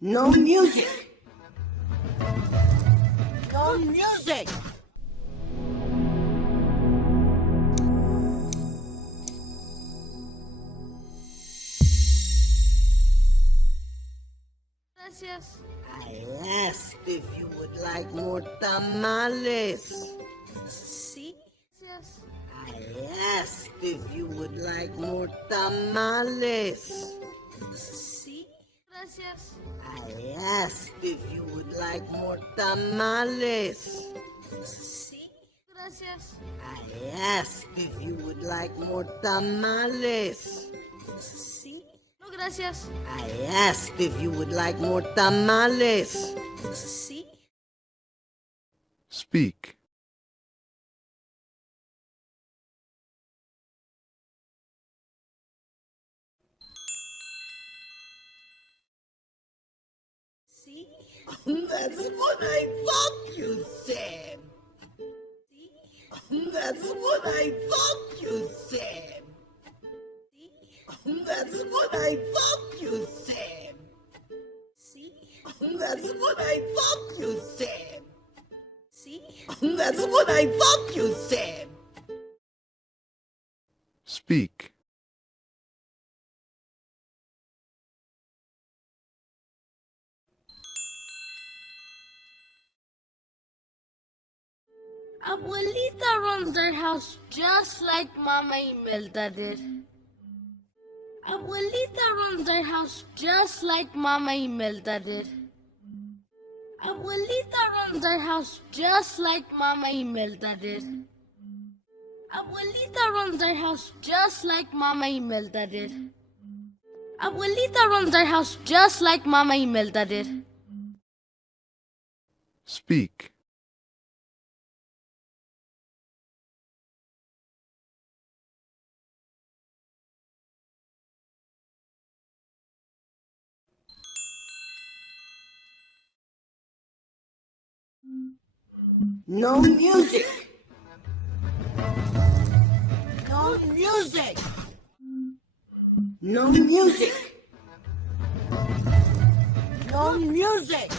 No music. No music. Gracias. I asked if you would like more tamales. Sí. Gracias. I asked if you would like more tamales. Sí. Gracias. I asked if you would like more tamales. Sí. Gracias. I asked if you would like more tamales. Sí. No, gracias. I asked if you would like more tamales. Sí. Speak. Sí. That's what I thought you said. Sí. That's what I thought you said. Sí. That's what I thought you said. Sí. That's what I thought you said. Sí. That's what I thought you said. Speak. Abuelita runs their house just like Mama Imelda did. Abuelita runs their house just like Mama Imelda did. Abuelita runs their house just like Mama Imelda did. Abuelita runs their house just like Mama Imelda did. Abuelita runs their house just like Mama Imelda did. Speak. No music. No music. No music. No music.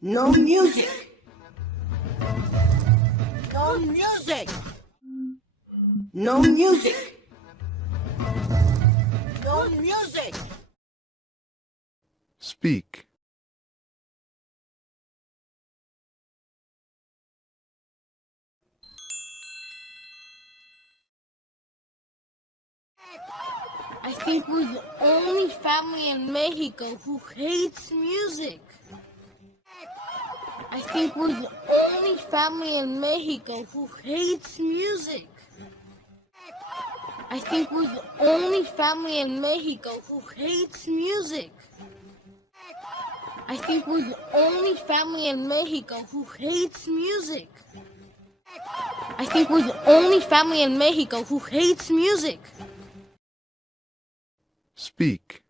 No music. No music. No music. No music. Speak. I think we're the only family in Mexico who hates music. I think we're the only family in Mexico who hates music. I think we're the only family in Mexico who hates music. I think we're the only family in Mexico who hates music. I think we're the only family in Mexico who hates music. Speak.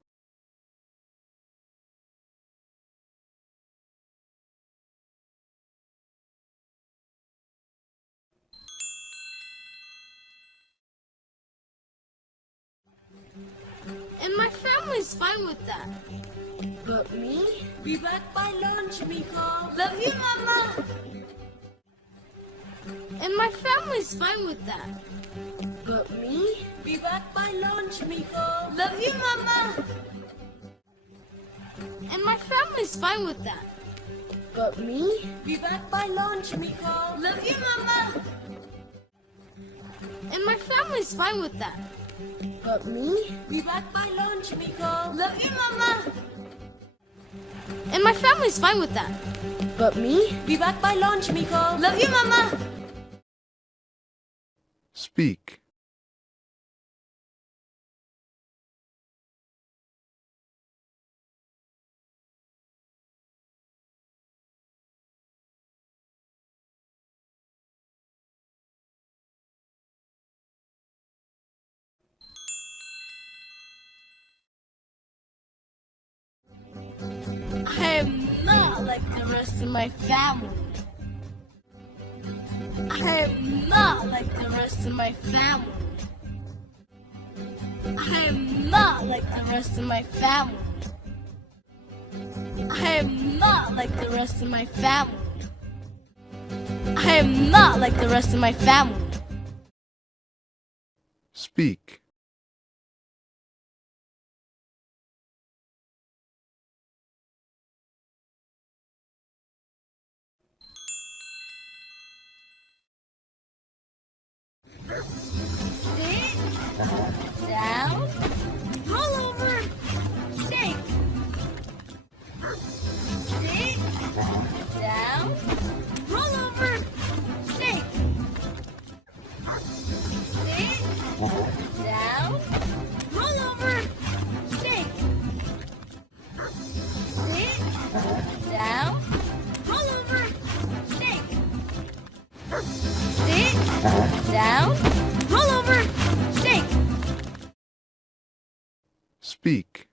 And my family's fine with that. But me? Be back by lunch, mijo. Love you, Mama. And my family's fine with that. But me? Be back by lunch, mijo. Love you, Mama. And my family's fine with that. But me? Be back by lunch, mijo. Love you, Mama. And my family's fine with that. But me? Be back by lunch, mijo. Love you, Mama. And my family's fine with that. But me? Be back by lunch, mijo. Love you, Mama. Speak. I am not like the rest of my family. I am not like the rest of my family. I am not like the rest of my family. I am not like the rest of my family. I am not like the rest of my family. Speak. Sit down, roll over, shake. Sit down, roll over, shake. Sit down, roll over, shake. Sit down, roll over, shake. Sit down, roll over, shake. Speak.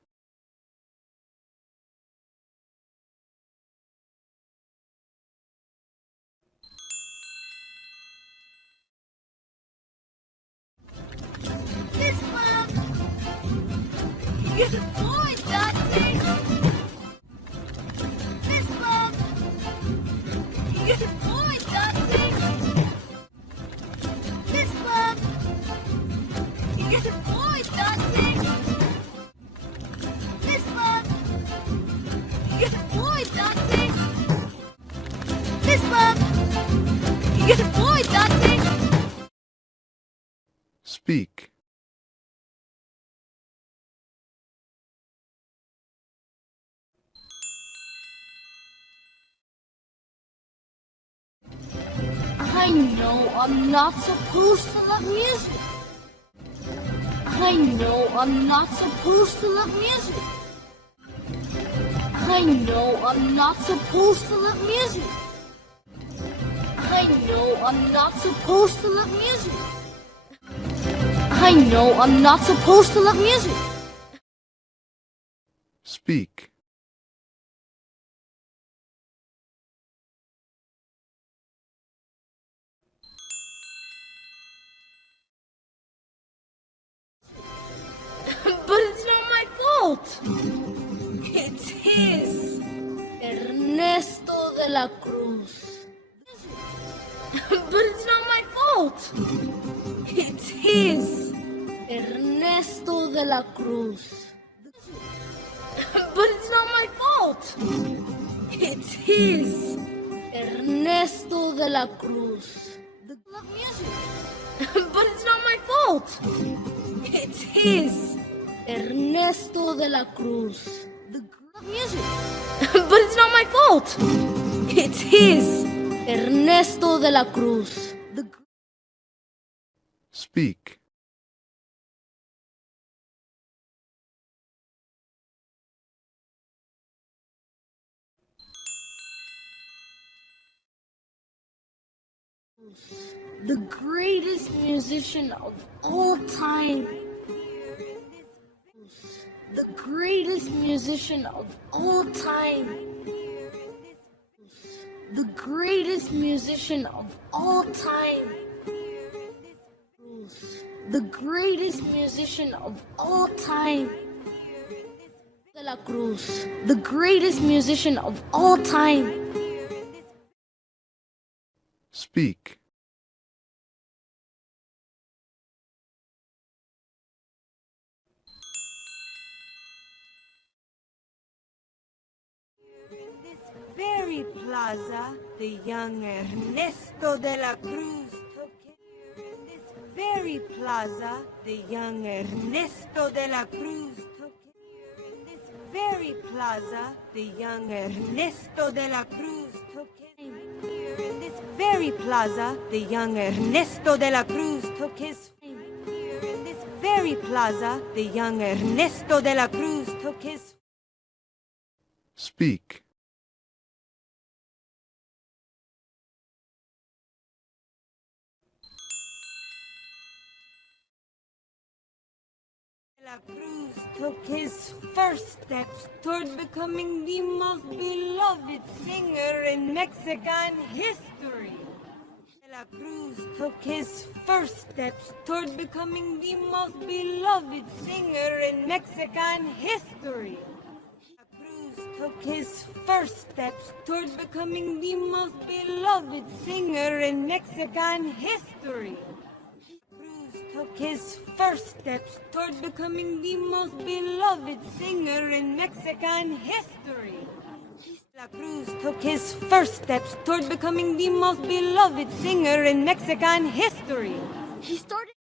This club. Good boy, Dante. This club. Good boy, Dante. This club. Good boy, Dante. This club. Good boy, Dante. This club. Good boy, Dante. Speak. I know I'm not supposed to love music. I know I'm not supposed to love music. I know I'm not supposed to love music. I know I'm not supposed to love music. I know I'm not supposed to love music. Speak. But it's not my fault. It's his. Ernesto de la Cruz. But it's not my fault. It's his. Ernesto de la Cruz. But it's not my fault. It's his. Ernesto de la Cruz. Love music. But it's not my fault. It's his. Ernesto de la Cruz. Love music. But it's not my fault. It's his. Ernesto de la Cruz. Speak. The greatest musician of all time. The greatest musician of all time. The greatest musician of all time. The greatest musician of all time. De la Cruz. The greatest musician of all time. Speak. Very plaza, the young Ernesto de la Cruz took it. In this very plaza, the young Ernesto de la Cruz took it. In this very plaza, the young Ernesto de la Cruz took it. In this very plaza, the young Ernesto de la Cruz took his fame. In this very plaza, the young Ernesto de la Cruz took his. Speak. La Cruz took his first steps toward becoming the most beloved singer in Mexican history. De la Cruz took his first steps toward becoming the most beloved singer in Mexican history. La Cruz took took his first steps toward becoming the most beloved singer in Mexican history. Cruz took his first steps toward becoming the most beloved singer in Mexican history. La Cruz took his first steps toward becoming the most beloved singer in Mexican history. He started.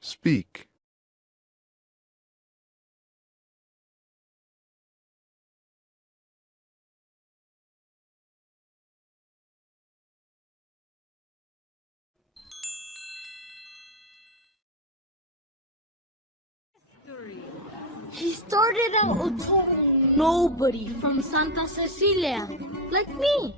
Speak. He started out a total nobody from Santa Cecilia, like me.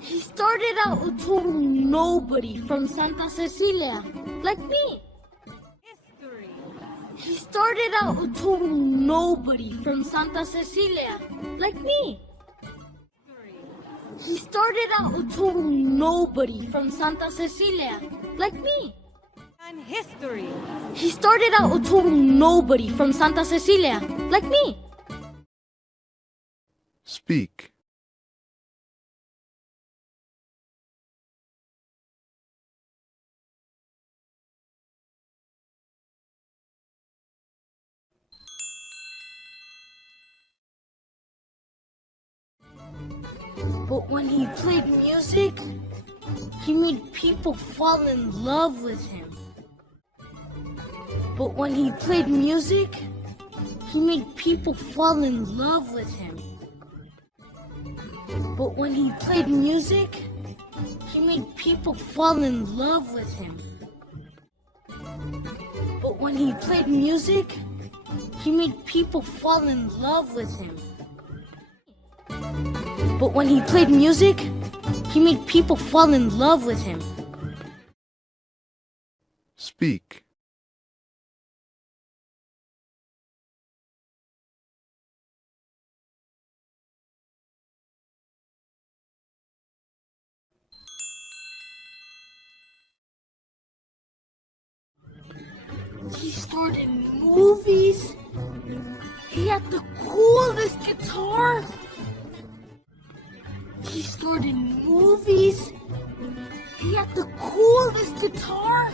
He started out a total nobody from Santa Cecilia, like me. He started out a total nobody from Santa Cecilia, like me. He started out a total nobody from Santa Cecilia, like me. History. He started out a total nobody from Santa Cecilia, like me. Speak. But when he played music, he made people fall in love with him. But when he played music, he made people fall in love with him. But when he played music, he made people fall in love with him. But when he played music, he made people fall in love with him. But when he played music, he made people fall in love with him. Speak. He starred in movies. He had the coolest guitar. He starred in movies. He had the coolest guitar.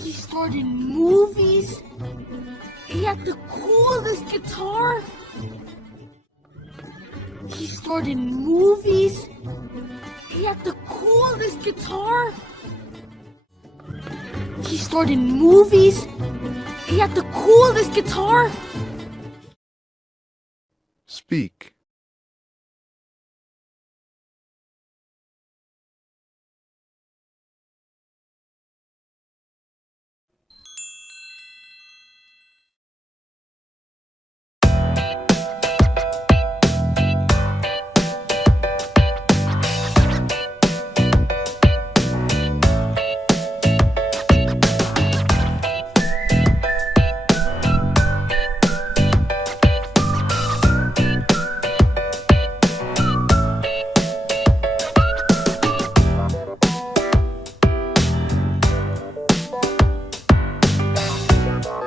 He starred in movies. He had the coolest guitar. He starred in movies. He had the coolest guitar. He starred in movies. He had the coolest guitar. Speak.